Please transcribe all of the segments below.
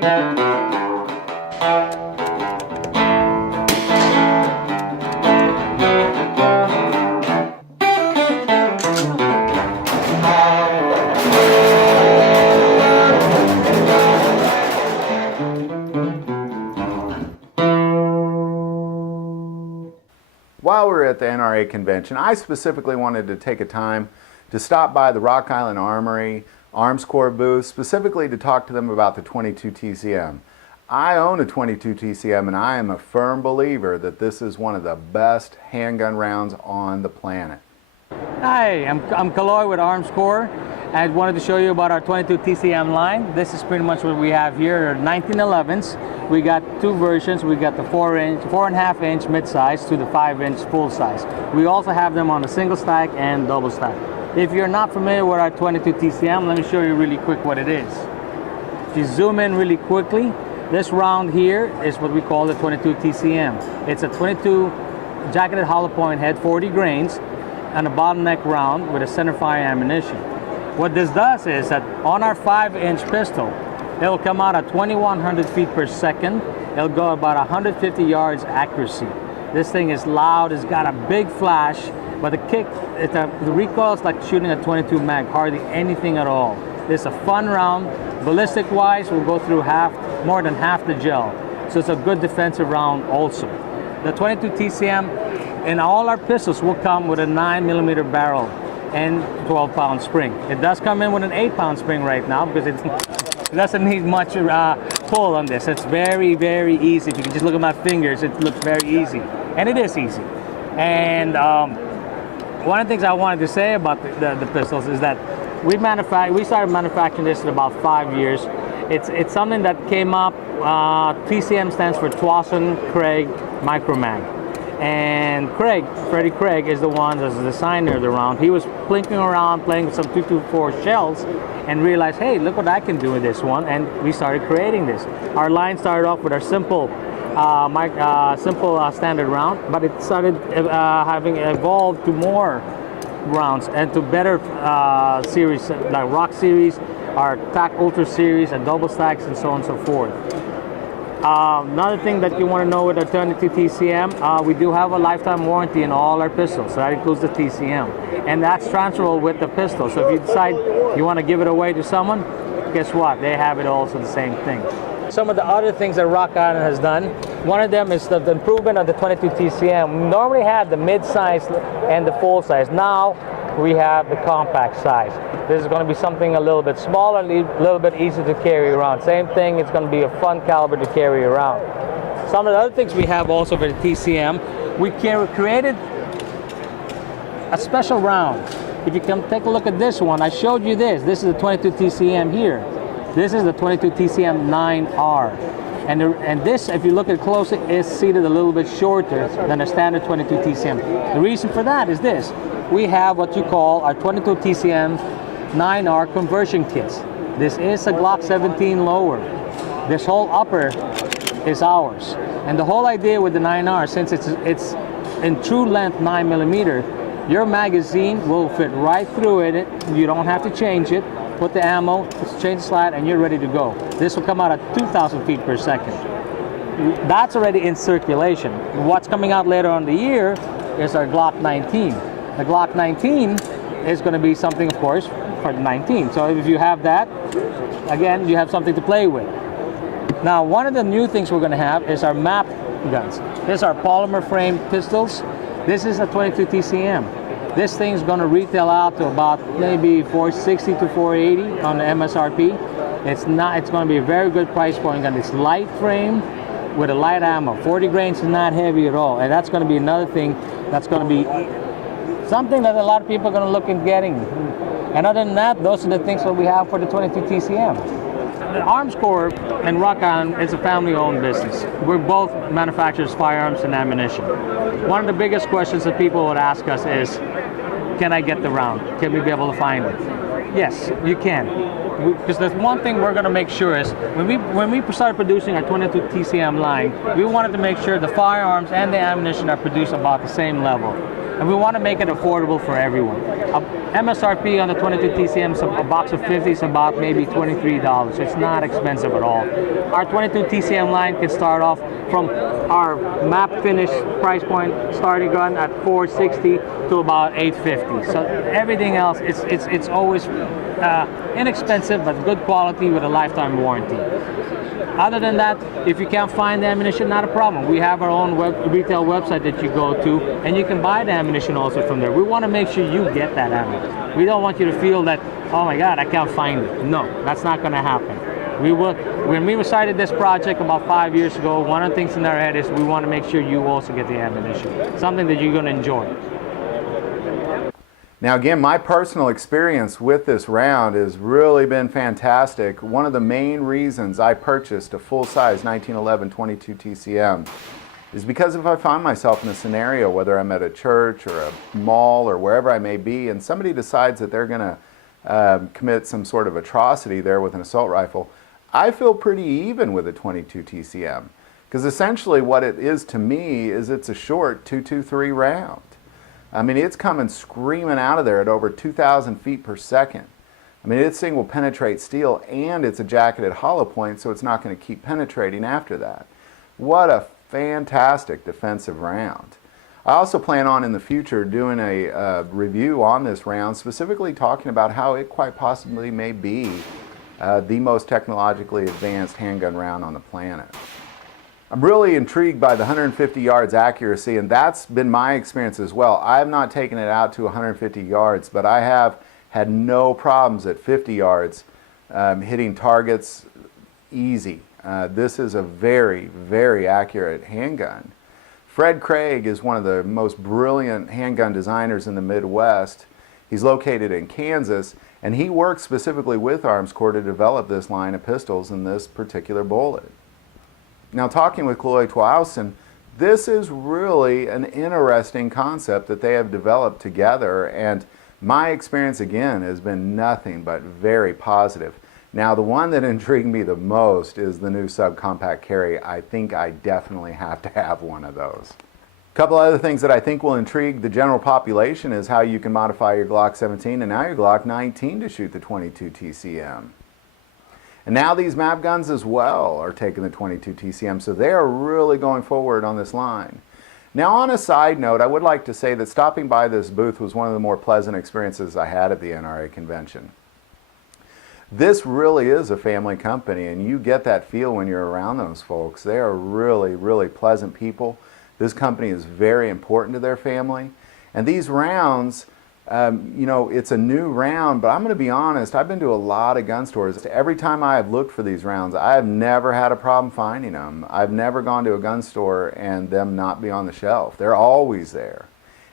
While we were at the NRA convention, I specifically wanted to take a time to stop by the Rock Island Armory Arms Corps booth, specifically to talk to them about the 22 TCM. I own a 22 TCM and I am a firm believer that this is one of the best handgun rounds on the planet. Hi, I'm Kaloy with Arms Corps. I wanted to show you about our 22 TCM line. This is pretty much what we have here, 1911s. We got two versions. We got the 4.5 inch mid-size to the 5-inch full size. We also have them on a single stack and double stack. If you're not familiar with our 22 TCM, let me show you really quick what it is. If you zoom in really quickly, this round here is what we call the 22 TCM. It's a 22 jacketed hollow point head, 40 grains, and a bottleneck round with a center fire ammunition. What this does is that on our 5-inch pistol, it'll come out at 2,100 feet per second. It'll go about 150 yards accuracy. This thing is loud, it's got a big flash, but the kick, the recoil is like shooting a 22 mag, hardly anything at all. It's a fun round. Ballistic wise, we'll go through more than half the gel. So it's a good defensive round also. The 22 TCM in all our pistols will come with a 9mm barrel and 12-pound spring. It does come in with an 8-pound spring right now because it doesn't need much pull on this. It's very, very easy. If you can just look at my fingers, it looks very easy. And it is easy. And one of the things I wanted to say about the pistols is that we started manufacturing this in about 5 years. It's something that came up, TCM stands for Twasson Craig Micromag. And Freddie Craig is the one that's the designer of the round. He was plinking around playing with some 224 shells and realized, hey, look what I can do with this one, and we started creating this. Our line started off with our simple standard round, but it started having evolved to more rounds and to better series like Rock series, our TAC Ultra series, and double stacks, and so on and so forth. Another thing that you want to know with our 22 TCM, we do have a lifetime warranty in all our pistols, so that includes the TCM. And that's transferable with the pistol, so if you decide you want to give it away to someone, guess what? They have it also the same thing. Some of the other things that Rock Island has done, one of them is the improvement of the 22 TCM. We normally had the mid-size and the full size. Now we have the compact size. This is going to be something a little bit smaller, a little bit easier to carry around. Same thing, it's going to be a fun caliber to carry around. Some of the other things we have also for the TCM, we created a special round. If you come take a look at this one, I showed you this. This is the 22 TCM here. This is the 22 TCM 9R. And this, if you look at it closely, is seated a little bit shorter than a standard 22 TCM. The reason for that is this. We have what you call our 22 TCM 9R conversion kits. This is a Glock 17 lower. This whole upper is ours. And the whole idea with the 9R, since it's in true length 9mm, your magazine will fit right through it. You don't have to change it. Put the ammo, change the slide, and you're ready to go. This will come out at 2,000 feet per second. That's already in circulation. What's coming out later on in the year is our Glock 19. The Glock 19 is going to be something, of course, for the 19. So if you have that, again, you have something to play with. Now, one of the new things we're going to have is our MAPP guns. These are polymer frame pistols. This is a 22 TCM. This thing's going to retail out to about maybe $460 to $480 on the MSRP. It's going to be a very good price point on this light frame with a light ammo. 40 grains is not heavy at all, and that's going to be another thing that's going to be something that a lot of people are going to look at getting. And other than that, those are the things that we have for the 22 TCM. The Arms Corps and Rock Island is a family-owned business. We're both manufacturers of firearms and ammunition. One of the biggest questions that people would ask us is, can I get the round? Can we be able to find it? Yes, you can. Because there's one thing we're going to make sure is, when we started producing our 22 TCM line, we wanted to make sure the firearms and the ammunition are produced about the same level. And we want to make it affordable for everyone. MSRP on the 22 TCM, so a box of 50 is about maybe $23. So it's not expensive at all. Our 22 TCM line can start off from our MAPP finish price point starting gun at $460 to about $850. So everything else, it's always inexpensive but good quality with a lifetime warranty. Other than that, if you can't find the ammunition, not a problem. We have our own retail website that you go to, and you can buy the ammunition also from there. We want to make sure you get that ammo. We don't want you to feel that, oh my God, I can't find it. No, that's not going to happen. When we started this project about 5 years ago, one of the things in our head is we want to make sure you also get the ammunition, something that you're going to enjoy. Now again, my personal experience with this round has really been fantastic. One of the main reasons I purchased a full-size 1911 22 TCM is because if I find myself in a scenario, whether I'm at a church or a mall or wherever I may be, and somebody decides that they're going to commit some sort of atrocity there with an assault rifle, I feel pretty even with a 22 TCM. Because essentially what it is to me is it's a short .223 round. I mean, it's coming screaming out of there at over 2,000 feet per second. I mean, this thing will penetrate steel, and it's a jacketed hollow point, so it's not going to keep penetrating after that. What a fantastic defensive round. I also plan on in the future doing a review on this round, specifically talking about how it quite possibly may be the most technologically advanced handgun round on the planet. I'm really intrigued by the 150 yards accuracy, and that's been my experience as well. I have not taken it out to 150 yards, but I have had no problems at 50 yards hitting targets easy. This is a very, very accurate handgun. Fred Craig is one of the most brilliant handgun designers in the Midwest. He's located in Kansas, and he worked specifically with Arms Corps to develop this line of pistols and this particular bullet. Now, talking with Chloe Twausen, this is really an interesting concept that they have developed together, and my experience again has been nothing but very positive. Now, the one that intrigued me the most is the new subcompact carry. I think I definitely have to have one of those. A couple other things that I think will intrigue the general population is how you can modify your Glock 17 and now your Glock 19 to shoot the 22 TCM. And now these MAPP guns as well are taking the 22 TCM, so they are really going forward on this line. Now, on a side note, I would like to say that stopping by this booth was one of the more pleasant experiences I had at the NRA convention. This really is a family company, and you get that feel when you're around those folks. They are really, really pleasant people. This company is very important to their family. And these rounds, you know, it's a new round, but I'm going to be honest, I've been to a lot of gun stores. Every time I have looked for these rounds, I have never had a problem finding them. I've never gone to a gun store and them not be on the shelf. They're always there.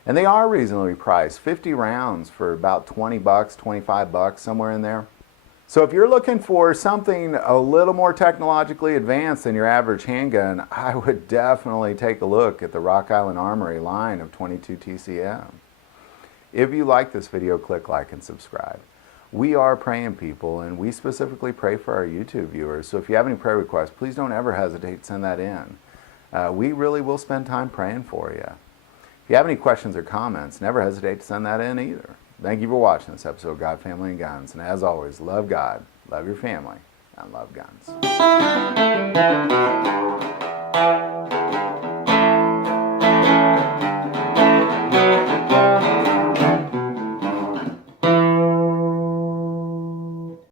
And they are reasonably priced. 50 rounds for about 20 bucks, 25 bucks, somewhere in there. So if you're looking for something a little more technologically advanced than your average handgun, I would definitely take a look at the Rock Island Armory line of 22 TCM. If you like this video, click like and subscribe. We are praying people, and we specifically pray for our YouTube viewers. So if you have any prayer requests, please don't ever hesitate to send that in. We really will spend time praying for you. If you have any questions or comments, never hesitate to send that in either. Thank you for watching this episode of God, Family, and Guns. And as always, love God, love your family, and love guns.